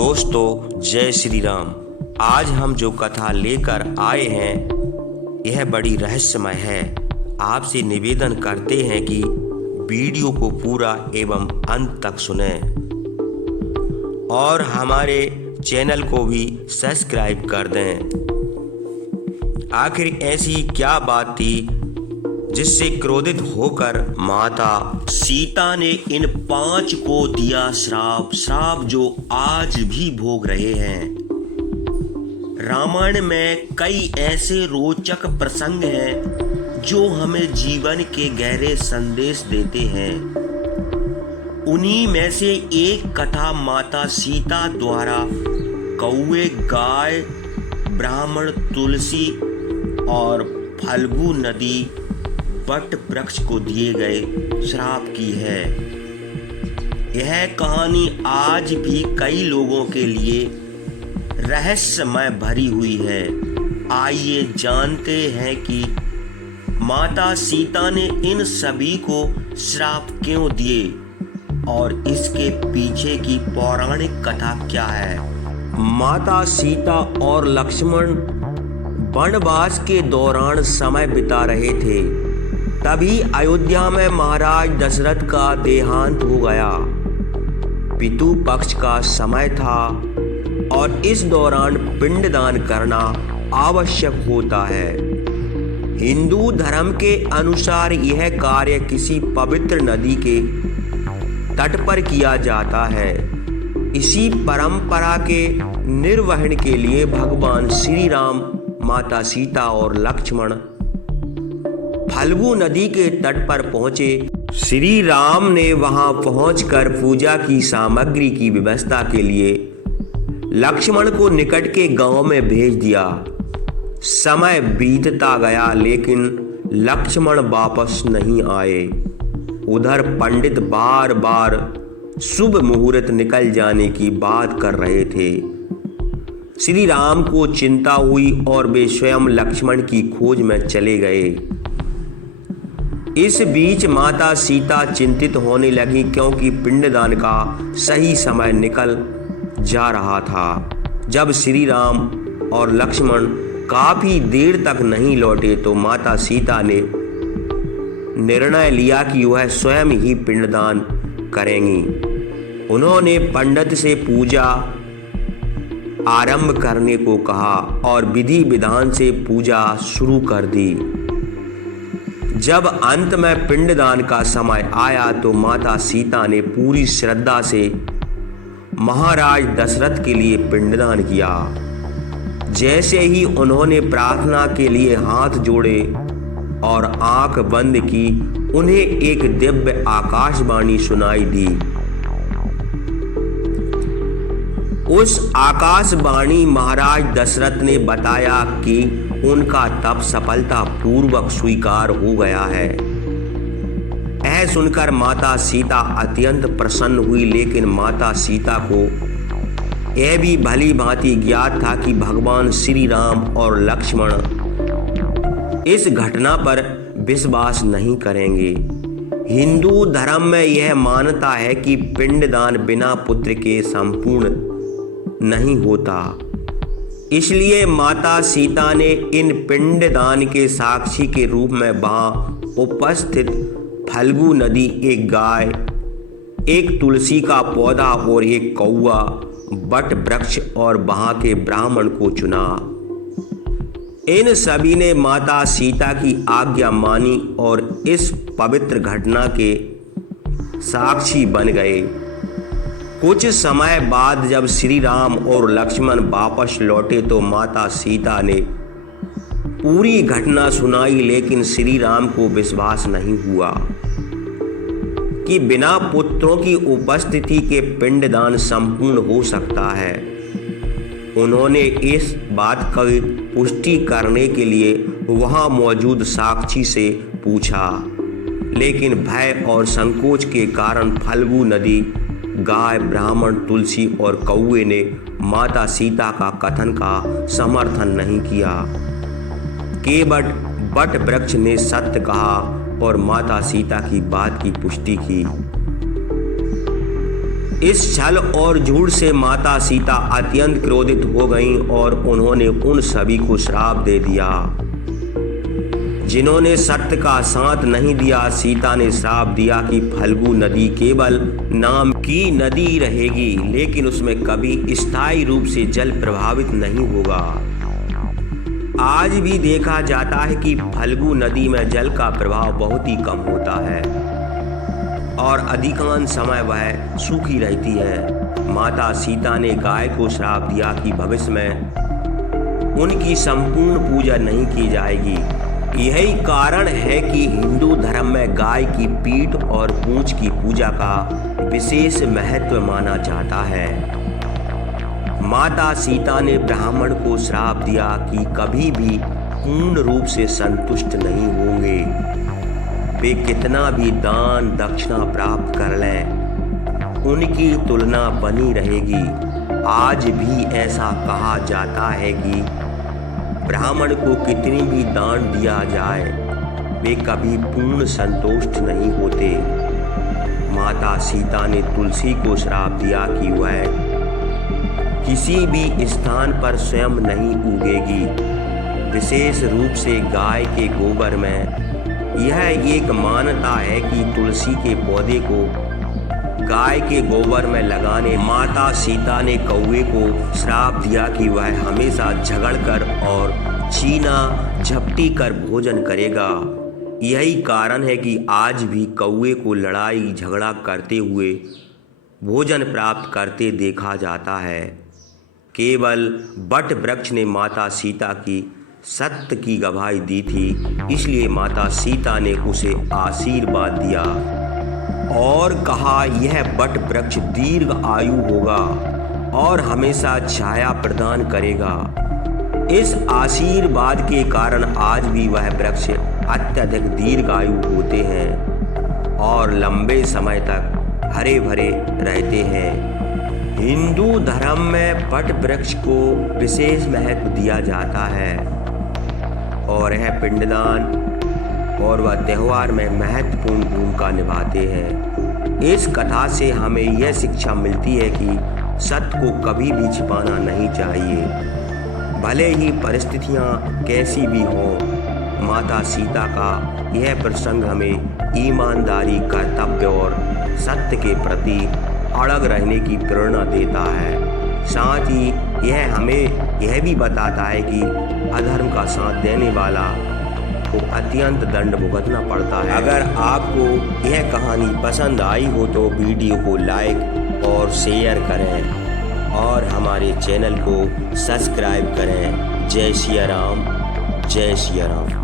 दोस्तों जय श्री राम। आज हम जो कथा लेकर आए हैं यह बड़ी रहस्यमय है। आपसे निवेदन करते हैं कि वीडियो को पूरा एवं अंत तक सुनें और हमारे चैनल को भी सब्सक्राइब कर दें। आखिर ऐसी क्या बात थी जिससे क्रोधित होकर माता सीता ने इन 5 को दिया श्राप जो आज भी भोग रहे हैं। रामायण में कई ऐसे रोचक प्रसंग हैं जो हमें जीवन के गहरे संदेश देते हैं। उन्हीं में से एक कथा माता सीता द्वारा कौवे, गाय, ब्राह्मण, तुलसी और फल्गु नदी वट वृक्ष को दिए गए श्राप की है। यह कहानी आज भी कई लोगों के लिए रहस्यमय भरी हुई है। आइए जानते हैं कि माता सीता ने इन सभी को श्राप क्यों दिए और इसके पीछे की पौराणिक कथा क्या है। माता सीता और लक्ष्मण वनवास के दौरान समय बिता रहे थे। तभी अयोध्या में महाराज दशरथ का देहांत हो गया। पितु पक्ष का समय था और इस दौरान पिंडदान करना आवश्यक होता है। हिंदू धर्म के अनुसार यह कार्य किसी पवित्र नदी के तट पर किया जाता है। इसी परंपरा के निर्वहन के लिए भगवान श्री राम, माता सीता और लक्ष्मण फल्गु नदी के तट पर पहुंचे। श्री राम ने वहां पहुंचकर पूजा की सामग्री की व्यवस्था के लिए लक्ष्मण को निकट के गांव में भेज दिया। समय बीतता गया लेकिन लक्ष्मण वापस नहीं आए। उधर पंडित बार बार शुभ मुहूर्त निकल जाने की बात कर रहे थे। श्री राम को चिंता हुई और वे स्वयं लक्ष्मण की खोज में चले गए। इस बीच माता सीता चिंतित होने लगी क्योंकि पिंडदान का सही समय निकल जा रहा था। जब श्री राम और लक्ष्मण काफी देर तक नहीं लौटे तो माता सीता ने निर्णय लिया कि वह स्वयं ही पिंडदान करेंगी। उन्होंने पंडित से पूजा आरंभ करने को कहा और विधि विधान से पूजा शुरू कर दी। जब अंत में पिंडदान का समय आया तो माता सीता ने पूरी श्रद्धा से महाराज दशरथ के लिए पिंडदान किया। जैसे ही उन्होंने प्रार्थना के लिए हाथ जोड़े और आंख बंद की, उन्हें एक दिव्य आकाशवाणी सुनाई दी। उस आकाशवाणी महाराज दशरथ ने बताया कि उनका तप सफलता पूर्वक स्वीकार हो गया है। यह सुनकर माता सीता अत्यंत प्रसन्न हुई, लेकिन माता सीता को यह भी भली भांति ज्ञात था कि भगवान श्री राम और लक्ष्मण इस घटना पर विश्वास नहीं करेंगे। हिंदू धर्म में यह मान्यता है कि पिंडदान बिना पुत्र के संपूर्ण नहीं होता। इसलिए माता सीता ने इन पिंडदान के साक्षी के रूप में वहां उपस्थित फल्गु नदी, एक गाय, एक तुलसी का पौधा और एक कौवा, वट वृक्ष और वहां के ब्राह्मण को चुना। इन सभी ने माता सीता की आज्ञा मानी और इस पवित्र घटना के साक्षी बन गए। कुछ समय बाद जब श्री राम और लक्ष्मण वापस लौटे तो माता सीता ने पूरी घटना सुनाई, लेकिन श्री राम को विश्वास नहीं हुआ कि बिना पुत्रों की उपस्थिति के पिंडदान संपूर्ण हो सकता है। उन्होंने इस बात की पुष्टि करने के लिए वहां मौजूद साक्षी से पूछा, लेकिन भय और संकोच के कारण फल्गु नदी, गाय, ब्राह्मण, तुलसी और कौवे ने माता सीता का कथन का समर्थन नहीं किया। केवल वट वृक्ष ने सत्य कहा और माता सीता की बात की पुष्टि की। इस छल और झूठ से माता सीता अत्यंत क्रोधित हो गईं और उन्होंने उन सभी को श्राप दे दिया जिन्होंने सत्य का साथ नहीं दिया। सीता ने श्राप दिया कि फल्गु नदी केवल नाम की नदी रहेगी, लेकिन उसमें कभी स्थायी रूप से जल प्रभावित नहीं होगा। आज भी देखा जाता है कि फल्गु नदी में जल का प्रभाव बहुत ही कम होता है और अधिकांश समय वह सूखी रहती है। माता सीता ने गाय को श्राप दिया कि भविष्य में उनकी संपूर्ण पूजा नहीं की जाएगी। यही कारण है कि हिंदू धर्म में गाय की पीठ और पूंछ की पूजा का विशेष महत्व माना जाता है। माता सीता ने ब्राह्मण को श्राप दिया कि कभी भी पूर्ण रूप से संतुष्ट नहीं होंगे। वे कितना भी दान दक्षिणा प्राप्त कर लें, उनकी तुलना बनी रहेगी। आज भी ऐसा कहा जाता है कि ब्राह्मण को कितनी भी दान दिया जाए, वे कभी पूर्ण संतुष्ट नहीं होते। माता सीता ने तुलसी को श्राप दिया कि वह किसी भी स्थान पर स्वयं नहीं उगेगी। विशेष रूप से गाय के गोबर में यह एक मान्यता है कि तुलसी के पौधे को गाय के गोबर में लगाने माता सीता ने कौवे को श्राप दिया कि वह हमेशा झगड़कर और छीना झपटी कर भोजन करेगा। यही कारण है कि आज भी कौवे को लड़ाई झगड़ा करते हुए भोजन प्राप्त करते देखा जाता है। केवल बट वृक्ष ने माता सीता की सत्य की गवाही दी थी, इसलिए माता सीता ने उसे आशीर्वाद दिया और कहा यह बट वृक्ष दीर्घ आयु होगा और हमेशा छाया प्रदान करेगा। इस आशीर्वाद के कारण आज भी वह वृक्ष अत्यधिक दीर्घायु होते हैं और लंबे समय तक हरे भरे रहते हैं। हिंदू धर्म में बट वृक्ष को विशेष महत्व दिया जाता है और यह पिंडदान और वह त्योहार में महत्वपूर्ण भूमिका निभाते हैं। इस कथा से हमें यह शिक्षा मिलती है कि सत्य को कभी भी छिपाना नहीं चाहिए, भले ही परिस्थितियां कैसी भी हों। माता सीता का यह प्रसंग हमें ईमानदारी, कर्तव्य और सत्य के प्रति अड़ग रहने की प्रेरणा देता है। साथ ही यह हमें यह भी बताता है कि अधर्म का साथ देने वाला को अत्यंत दंड भुगतना पड़ता है। अगर आपको यह कहानी पसंद आई हो तो वीडियो को लाइक और शेयर करें और हमारे चैनल को सब्सक्राइब करें। जय सिया राम, जय सिया राम।